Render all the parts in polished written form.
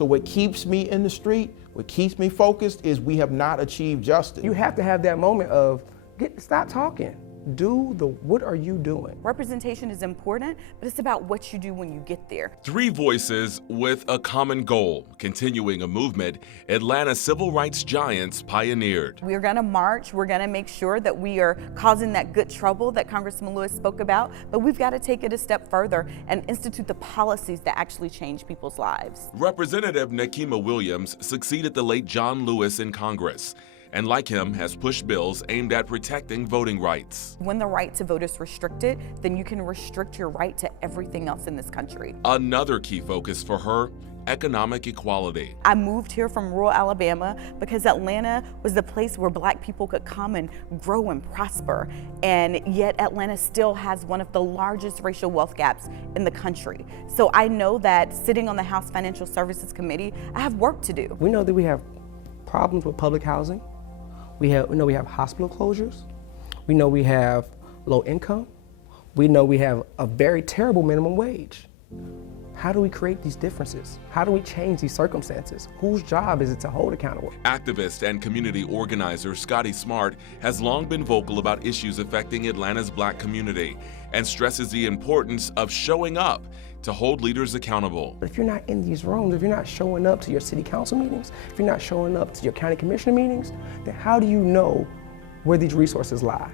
So what keeps me in the street, what keeps me focused is we have not achieved justice. You have to have that moment of, stop talking. What are you doing? Representation is important, but it's about what you do when you get there. Three voices with a common goal, continuing a movement Atlanta civil rights giants pioneered. We're gonna march, we're gonna make sure that we are causing that good trouble that Congressman Lewis spoke about, but we've got to take it a step further and institute the policies that actually change people's lives. Representative Hosea Williams succeeded the late John Lewis in Congress, and like him has pushed bills aimed at protecting voting rights. When the right to vote is restricted, then you can restrict your right to everything else in this country. Another key focus for her, economic equality. I moved here from rural Alabama because Atlanta was the place where Black people could come and grow and prosper. And yet Atlanta still has one of the largest racial wealth gaps in the country. So I know that sitting on the House Financial Services Committee, I have work to do. We know that we have problems with public housing. We know we have hospital closures. We know we have low income. We know we have a very terrible minimum wage. How do we create these differences? How do we change these circumstances? Whose job is it to hold accountable? Activist and community organizer Scotty Smart has long been vocal about issues affecting Atlanta's Black community and stresses the importance of showing up to hold leaders accountable. But if you're not in these rooms, if you're not showing up to your city council meetings, if you're not showing up to your county commissioner meetings, then how do you know where these resources lie?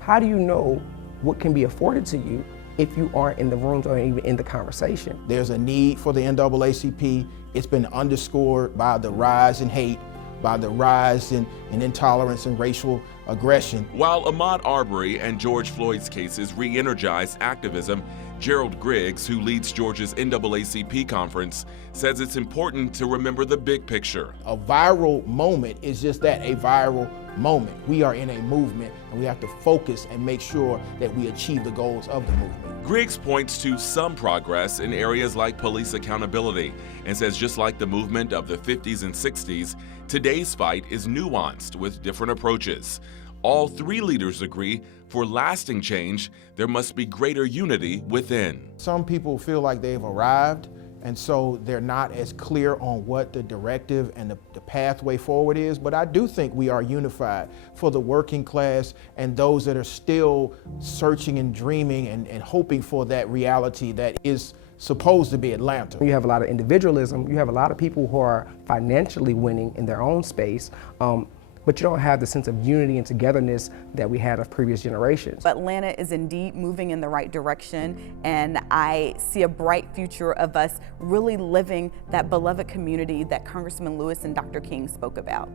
How do you know what can be afforded to you if you aren't in the rooms or even in the conversation? There's a need for the NAACP. It's been underscored by the rise in hate, by the rise in intolerance and racial aggression. While Ahmaud Arbery and George Floyd's cases re-energized activism, Gerald Griggs, who leads Georgia's NAACP conference, says it's important to remember the big picture. A viral moment is just that, a viral moment. We are in a movement and we have to focus and make sure that we achieve the goals of the movement. Griggs points to some progress in areas like police accountability and says just like the movement of the 50s and 60s, today's fight is nuanced with different approaches. All three leaders agree for lasting change, there must be greater unity within. Some people feel like they've arrived, and so they're not as clear on what the directive and the pathway forward is, but I do think we are unified for the working class and those that are still searching and dreaming and hoping for that reality that is supposed to be Atlanta. You have a lot of individualism, you have a lot of people who are financially winning in their own space, but you don't have the sense of unity and togetherness that we had of previous generations. Atlanta is indeed moving in the right direction, and I see a bright future of us really living that beloved community that Congressman Lewis and Dr. King spoke about.